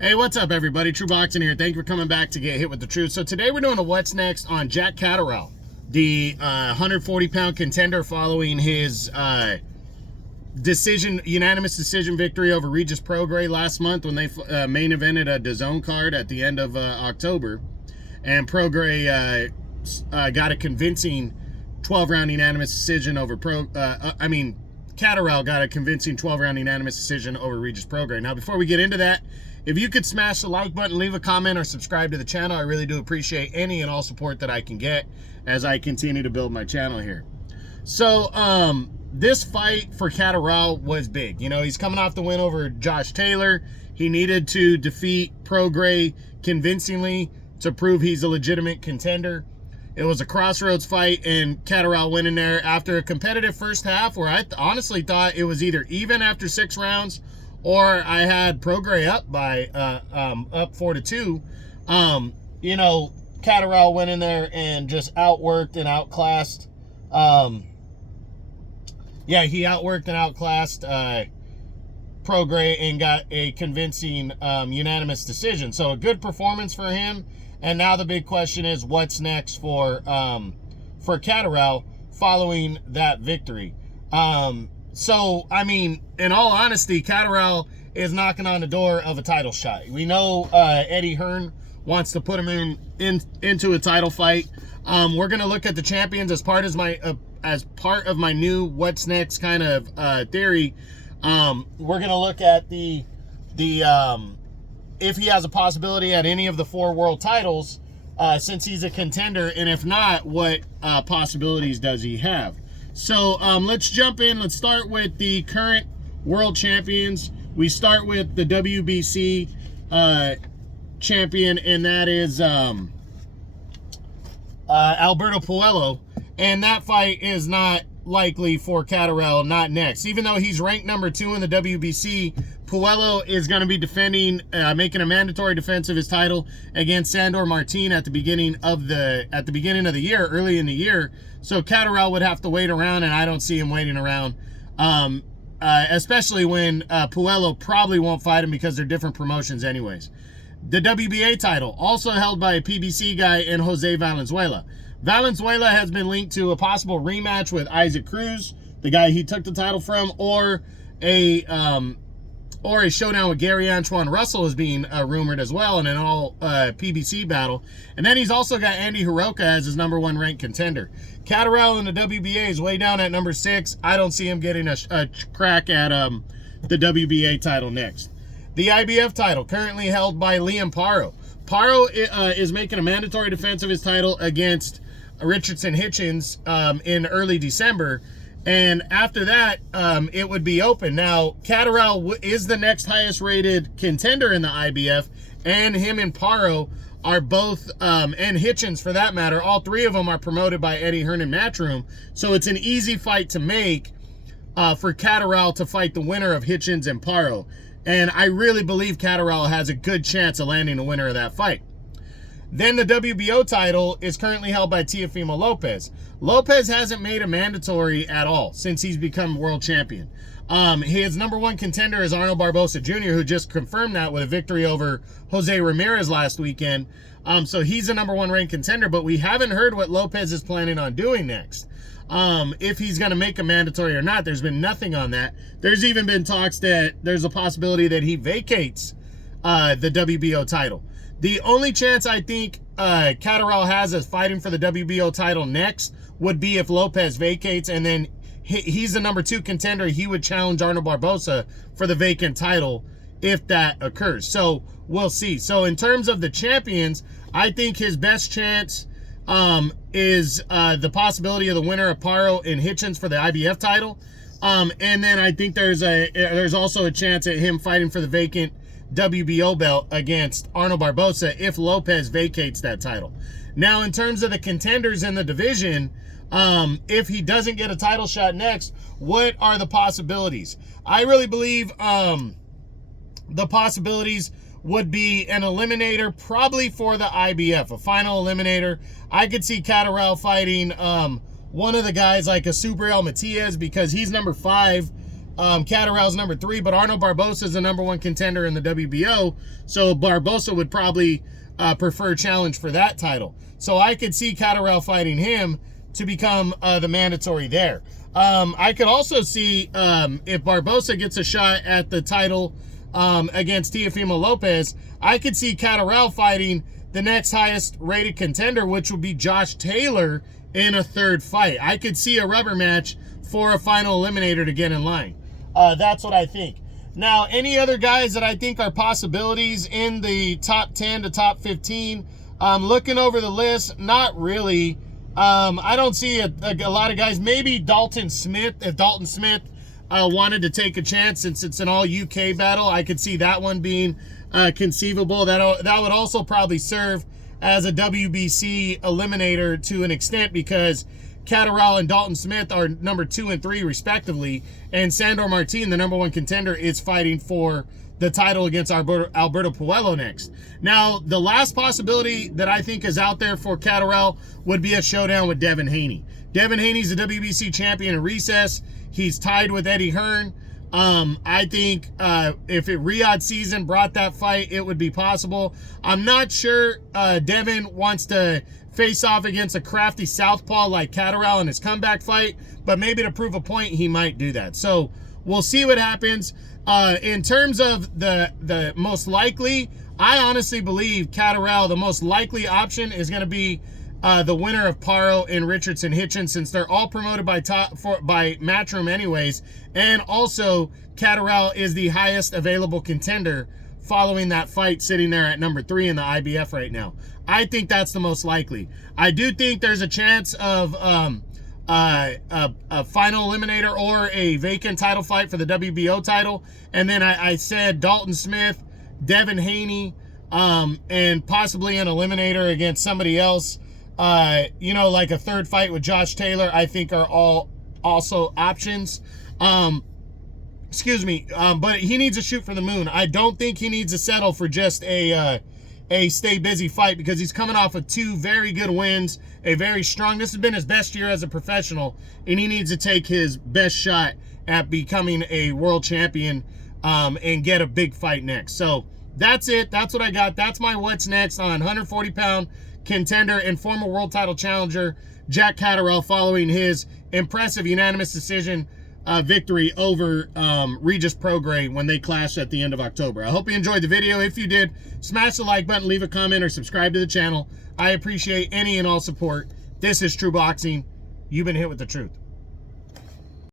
Hey, what's up, everybody? True Boxing here. Thank you for coming back to get hit with the truth. So today we're doing a what's next on Jack Catterall, the 140-pound contender following his unanimous decision victory over Regis Prograis last month when they main evented a DAZN card at the end of October, and Prograis got a convincing 12-round unanimous decision over Catterall got a convincing 12-round unanimous decision over Regis Prograis. Now, before we get into that, if you could smash the like button, leave a comment, or subscribe to the channel, I really do appreciate any and all support that I can get as I continue to build my channel here. So, this fight for Catterall was big. You know, he's coming off the win over Josh Taylor. He needed to defeat Prograis convincingly to prove he's a legitimate contender. It was a crossroads fight, and Catterall went in there after a competitive first half where I honestly thought it was either even after 6 rounds or I had Prograis up by up 4-2. You know, Catterall went in there and just outworked and outclassed. He outworked and outclassed Prograis and got a convincing unanimous decision. So a good performance for him. And now the big question is, what's next for Catterall following that victory? So, I mean, in all honesty, Catterall is knocking on the door of a title shot. We know Eddie Hearn wants to put him into a title fight. We're going to look at the champions as part of my new what's next kind of theory. We're going to look at the if he has a possibility at any of the 4 world titles, since he's a contender, and if not, what possibilities does he have? So let's jump in. Let's start with the current world champions. We start with the WBC champion, and that is Alberto Puello. And that fight is not likely for Catterall, not next. Even though he's ranked number 2 in the WBC, Puello is going to be defending, making a mandatory defense of his title against Sandor Martin at the beginning of the year, early in the year. So Catterall would have to wait around, and I don't see him waiting around, especially when Puello probably won't fight him because they're different promotions anyways. The WBA title, also held by a PBC guy in Jose Valenzuela. Valenzuela has been linked to a possible rematch with Isaac Cruz, the guy he took the title from, or a showdown with Gary Antoine Russell is being rumored as well in an all PBC battle. And then he's also got Andy Hiroka as his number 1 ranked contender. Catterall in the WBA is way down at number 6. I don't see him getting a crack at the WBA title next. The IBF title, currently held by Liam Paro. Paro is making a mandatory defense of his title against Richardson Hitchens in early December. And after that, it would be open. Now, Catterall is the next highest rated contender in the IBF, and him and Paro are both, and Hitchens for that matter, all 3 of them are promoted by Eddie Hearn and Matchroom. So it's an easy fight to make for Catterall to fight the winner of Hitchens and Paro. And I really believe Catterall has a good chance of landing the winner of that fight. Then the WBO title is currently held by Teofimo Lopez. Lopez hasn't made a mandatory at all since he's become world champion. His number 1 contender is Arnold Barbosa Jr., who just confirmed that with a victory over Jose Ramirez last weekend. So he's a number 1 ranked contender, but we haven't heard what Lopez is planning on doing next. If he's going to make a mandatory or not, there's been nothing on that. There's even been talks that there's a possibility that he vacates the WBO title. The only chance I think Catterall has of fighting for the WBO title next would be if Lopez vacates, and then he's the number 2 contender. He would challenge Arnold Barbosa for the vacant title if that occurs. So we'll see. So in terms of the champions, I think his best chance is the possibility of the winner of Paro and Hitchens for the IBF title. And then I think there's also a chance at him fighting for the vacant WBO belt against Arnold Barbosa if Lopez vacates that title. Now, in terms of the contenders in the division, if he doesn't get a title shot next, what are the possibilities? I really believe the possibilities would be an eliminator, probably for the IBF, a final eliminator. I could see Catterall fighting one of the guys like a Subriel Matias, because he's number 5 Catterall's number 3, but Arnold Barboza is the number 1 contender in the WBO, so Barboza would probably prefer challenge for that title. So I could see Catterall fighting him to become the mandatory there. I could also see if Barboza gets a shot at the title against Teofimo Lopez, I could see Catterall fighting the next highest rated contender, which would be Josh Taylor, in a 3rd fight. I could see a rubber match for a final eliminator to get in line. That's what I think. Now, any other guys that I think are possibilities in the top 10 to top 15, looking over the list, not really. I don't see a lot of guys. Maybe Dalton Smith. If Dalton Smith wanted to take a chance, since it's an all UK battle, I could see that one being conceivable. That would also probably serve as a WBC eliminator to an extent, because Catterall and Dalton Smith are number 2 and 3 respectively, and Sandor Martin, the number 1 contender, is fighting for the title against Alberto Puello next. Now, the last possibility that I think is out there for Catterall would be a showdown with Devin Haney. Devin Haney's the WBC champion in recess. He's tied with Eddie Hearn. I think if Riyadh season brought that fight, it would be possible. I'm not sure Devin wants to face off against a crafty southpaw like Catterall in his comeback fight, but maybe to prove a point, he might do that. So we'll see what happens. In terms of the most likely, I honestly believe Catterall, the most likely option is going to be the winner of Paro and Richardson Hitchens, since they're all promoted by Matchroom anyways, and also Catterall is the highest available contender following that fight, sitting there at number 3 in the IBF right now. I think that's the most likely. I do think there's a chance of a final eliminator or a vacant title fight for the WBO title. And then I said Dalton Smith, Devin Haney, and possibly an eliminator against somebody else. You know, like a 3rd fight with Josh Taylor, I think are all also options. Excuse me, but he needs to shoot for the moon. I don't think he needs to settle for just a stay busy fight, because he's coming off of 2 very good wins, a very strong, this has been his best year as a professional, and he needs to take his best shot at becoming a world champion and get a big fight next. So that's it. That's what I got. That's my what's next on 140-pound contender and former world title challenger Jack Catterall, following his impressive unanimous decision victory over Regis Prograis when they clashed at the end of October. I hope you enjoyed the video. If you did, smash the like button, leave a comment, or subscribe to the channel. I appreciate any and all support. This is True Boxing. You've been hit with the truth.